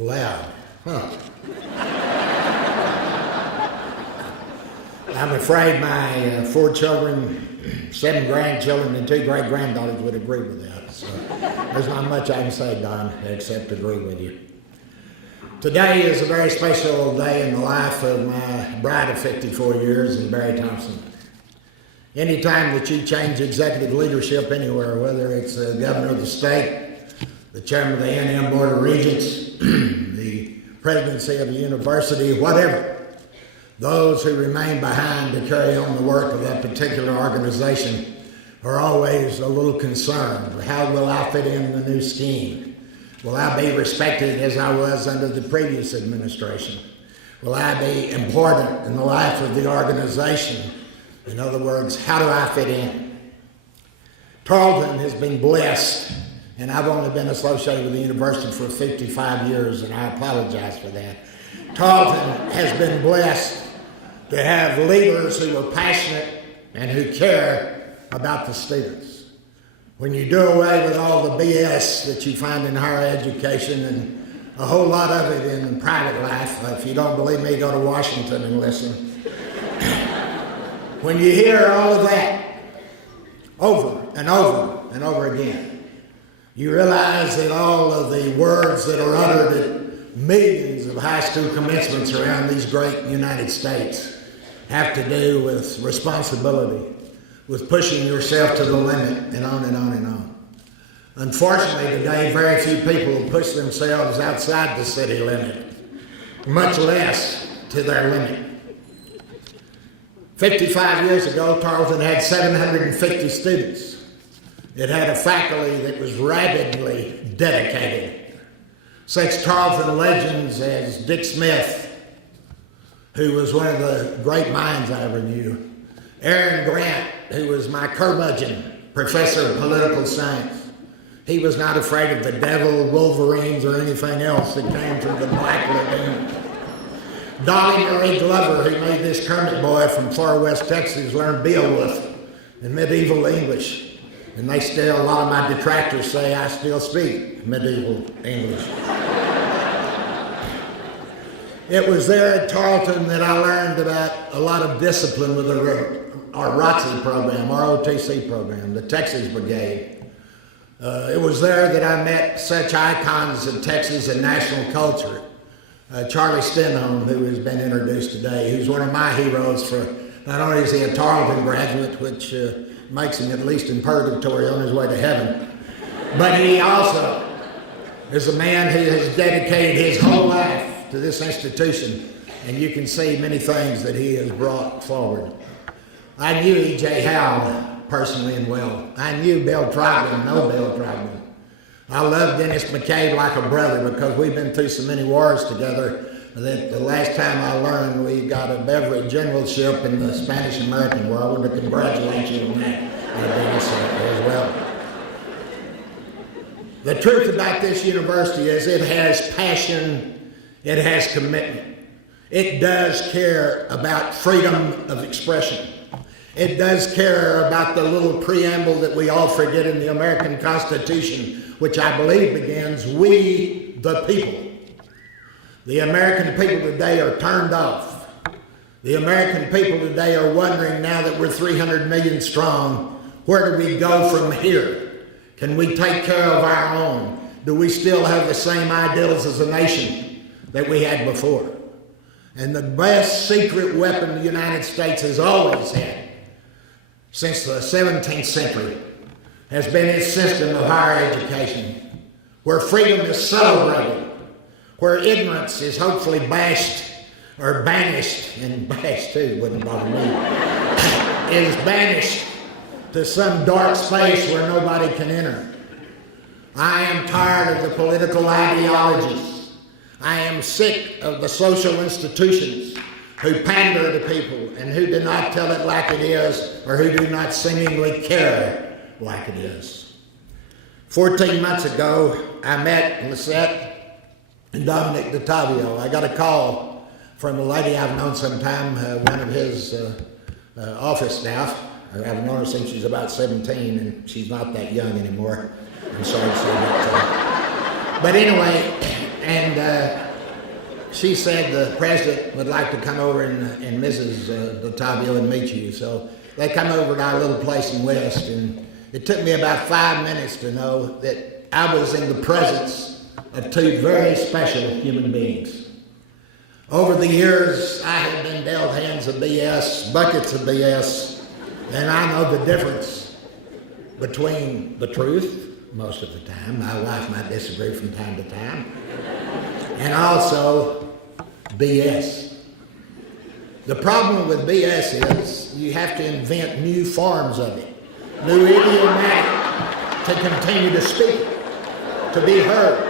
Loud. Huh. I'm afraid my 4 children, 7 grandchildren, and 2 great-granddaughters would agree with that. So there's not much I can say, Don, except agree with you. Today is a very special day in the life of my bride of 54 years, and Barry Thompson. Anytime that you change executive leadership anywhere, whether it's the governor of the state, the chairman of the A&M Board of Regents, the presidency of the university, whatever, those who remain behind to carry on the work of that particular organization are always a little concerned. How will I fit in the new scheme? Will I be respected as I was under the previous administration? Will I be important in the life of the organization? In other words, how do I fit in? Tarleton has been blessed, and I've only been associated with the university for 55 years, and I apologize for that. Tarleton has been blessed to have leaders who are passionate and who care about the students. When you do away with all the BS that you find in higher education and a whole lot of it in private life, if you don't believe me, go to Washington and listen. When you hear all of that over and over and over again, you realize that all of the words that are uttered at millions of high school commencements around these great United States have to do with responsibility, with pushing yourself to the limit, and on and on and on. Unfortunately, today, very few people push themselves outside the city limit, much less to their limit. 55 years ago, Tarleton had 750 students. It had a faculty that was rabidly dedicated. Such Tarleton legends as Dick Smith, who was one of the great minds I ever knew. Aaron Grant, who was my curmudgeon professor of political science. He was not afraid of the devil, Wolverines, or anything else that came from the Black Lagoon. Dolly Marie Glover, who made this Kermit boy from far west Texas learn Beowulf in medieval English. And they still, a lot of my detractors say I still speak medieval English. It was there at Tarleton that I learned about a lot of discipline with our ROTC program, ROTC program, the Texas Brigade. It was there that I met such icons of Texas and national culture. Charlie Stenholm, who has been introduced today, who's one of my heroes for, not only is he a Tarleton graduate, which makes him at least in purgatory on his way to heaven, but he also is a man who has dedicated his whole life to this institution, and you can see many things that he has brought forward. I knew E.J. Howe personally and well. I knew Bill Trogdon, Bill Trogdon. I love Dennis McCabe like a brother because we've been through so many wars together that the last time I learned we got a beverage generalship in the Spanish-American War. I want to congratulate you on that, Dennis, as well. The truth about this university is it has passion. It has commitment. It does care about freedom of expression. It does care about the little preamble that we all forget in the American Constitution, which I believe begins, "We the people." The American people today are turned off. The American people today are wondering, now that we're 300 million strong, where do we go from here? Can we take care of our own? Do we still have the same ideals as a nation that we had before? And the best secret weapon the United States has always had since the 17th century has been its system of higher education, where freedom is celebrated, where ignorance is hopefully bashed or banished, and bashed too, wouldn't bother me, is banished to some dark space where nobody can enter. I am tired of the political ideologies. I am sick of the social institutions who pander to people and who do not tell it like it is, or who do not seemingly care like it is. 14 months ago, I met Lisette and Dominic Dottavio. I got a call from a lady I've known some time, one of his office staff. I've known her since she's about 17, and she's not that young anymore. I'm sorry to say that. But anyway, And she said the president would like to come over and Mrs. Dottavio and meet you. So they come over to our little place in West, and it took me about 5 minutes to know that I was in the presence of two very special human beings. Over the years, I have been dealt hands of BS, buckets of BS, and I know the difference between the truth, most of the time. My wife might disagree from time to time. And also BS. The problem with BS is you have to invent new forms of it, new idiomatic to continue to speak, to be heard.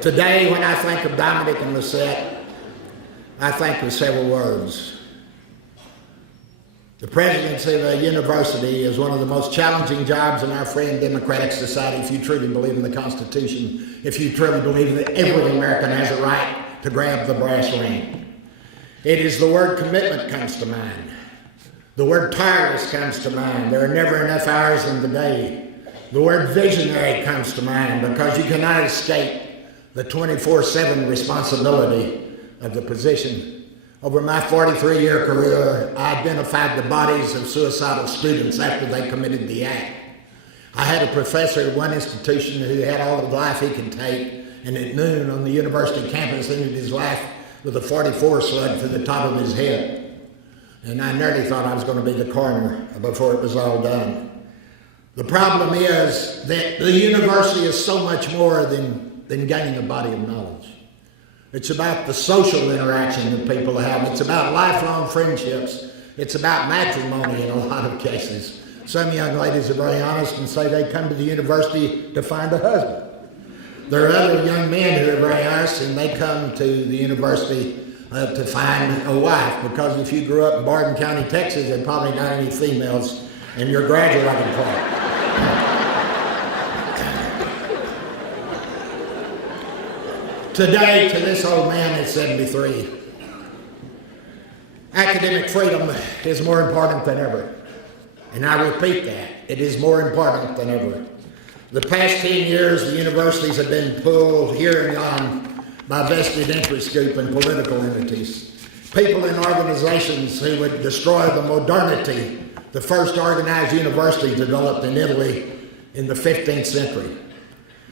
Today, when I think of Dominic and Lisette, I think of several words. The presidency of a university is one of the most challenging jobs in our free and democratic society if you truly believe in the Constitution, if you truly believe that every American has a right to grab the brass ring. It is the word commitment comes to mind. The word tireless comes to mind. There are never enough hours in the day. The word visionary comes to mind because you cannot escape the 24/7 responsibility of the position. Over my 43-year career, I identified the bodies of suicidal students after they committed the act. I had a professor at one institution who had all the life he could take, and at noon on the university campus ended his life with a .44 slug through the top of his head. And I nearly thought I was going to be the coroner before it was all done. The problem is that the university is so much more than gaining a body of knowledge. It's about the social interaction that people have. It's about lifelong friendships. It's about matrimony in a lot of cases. Some young ladies are very honest and say they come to the university to find a husband. There are other young men who are very honest and they come to the university to find a wife, because if you grew up in Barden County, Texas, there are probably not any females in your graduating class. Today, to this old man at 73, academic freedom is more important than ever. And I repeat that, it is more important than ever. The past 10 years, the universities have been pulled here and yon by vested interest groups and political entities. People in organizations who would destroy the modernity the first organized university developed in Italy in the 15th century.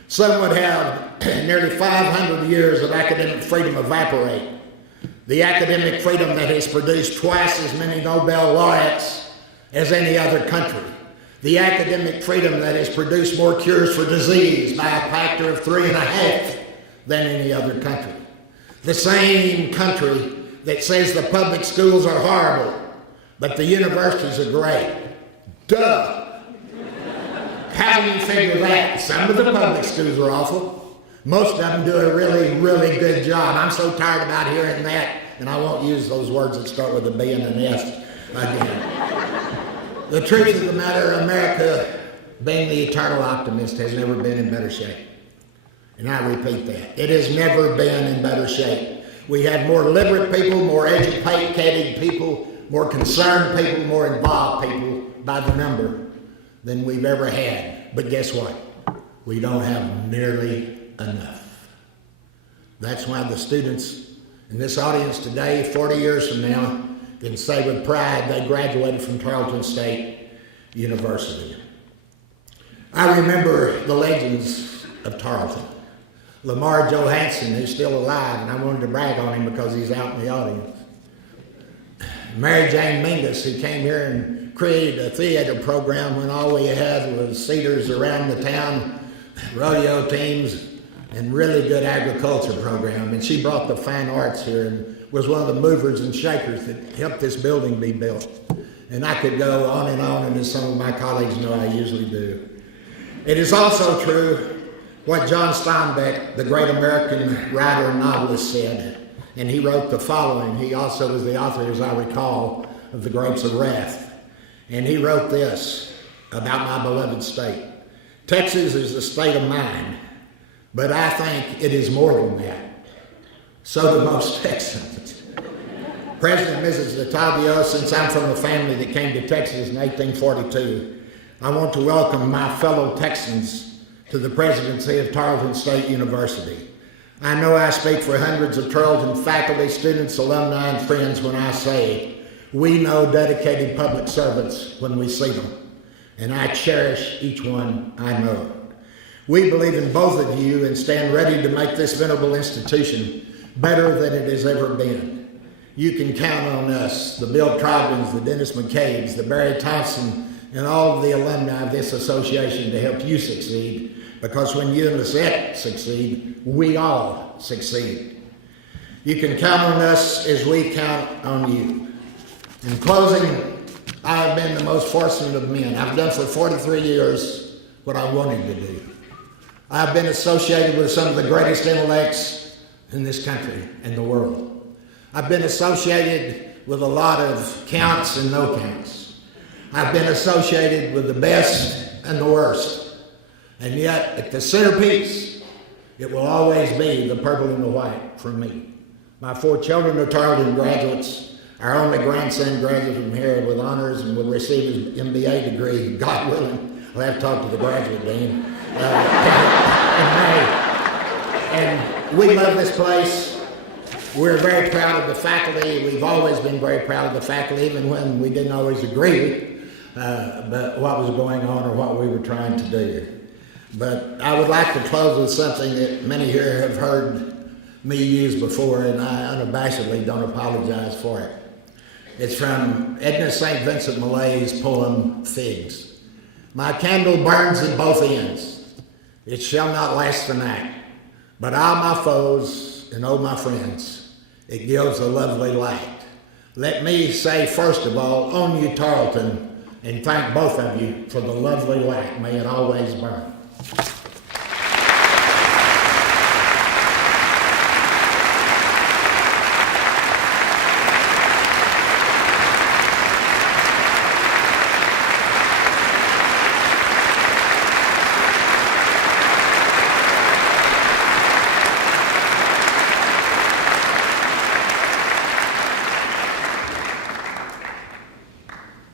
Some would have nearly 500 years of academic freedom evaporate. The academic freedom that has produced twice as many Nobel laureates as any other country. The academic freedom that has produced more cures for disease by a factor of 3.5 than any other country. The same country that says the public schools are horrible, but the universities are great. Duh! How do you figure that? Some of the public schools are awful. Most of them do a really, really good job. I'm so tired about hearing that, and I won't use those words that start with a B and an S again. The truth of the matter, America, being the eternal optimist, has never been in better shape. And I repeat that. It has never been in better shape. We have more literate people, more educated people, more concerned people, more involved people by the number than we've ever had. But guess what? We don't have nearly enough. That's why the students in this audience today, 40 years from now, can say with pride they graduated from Tarleton State University. I remember the legends of Tarleton. Lamar Johansson, who's still alive, and I wanted to brag on him because he's out in the audience. Mary Jane Mingus, who came here and created a theater program when all we had was cedars around the town, rodeo teams, and really good agriculture program. And she brought the fine arts here and was one of the movers and shakers that helped this building be built. And I could go on, and as some of my colleagues know I usually do. It is also true what John Steinbeck, the great American writer and novelist, said. And he wrote the following. He also was the author, as I recall, of The Grapes of Wrath. And he wrote this about my beloved state. Texas is a state of mind, but I think it is more than that. So do most Texans. President and Mrs. Dottavio, since I'm from a family that came to Texas in 1842, I want to welcome my fellow Texans to the presidency of Tarleton State University. I know I speak for hundreds of Tarleton faculty, students, alumni, and friends when I say we know dedicated public servants when we see them, and I cherish each one I know. We believe in both of you and stand ready to make this venerable institution better than it has ever been. You can count on us, the Bill Trogdons, the Dennis McCabe's, the Barry Thompson, and all of the alumni of this association to help you succeed, because when you and Lisette succeed, we all succeed. You can count on us as we count on you. In closing, I have been the most fortunate of men. I've done for 43 years what I wanted to do. I've been associated with some of the greatest intellects in this country and the world. I've been associated with a lot of counts and no counts. I've been associated with the best and the worst. And yet, at the centerpiece, it will always be the purple and the white for me. My 4 children are Tarleton graduates. Our only grandson graduated from here with honors and will receive his MBA degree, God willing. I'll have to talk to the graduate dean in May. And we love this place. We're very proud of the faculty. We've always been very proud of the faculty, even when we didn't always agree about what was going on or what we were trying to do. But I would like to close with something that many here have heard me use before, and I unabashedly don't apologize for it. It's from Edna St. Vincent Millay's poem, Figs. My candle burns at both ends. It shall not last the night. But all my foes and oh my friends, it gives a lovely light. Let me say first of all, on you Tarleton, and thank both of you for the lovely light. May it always burn.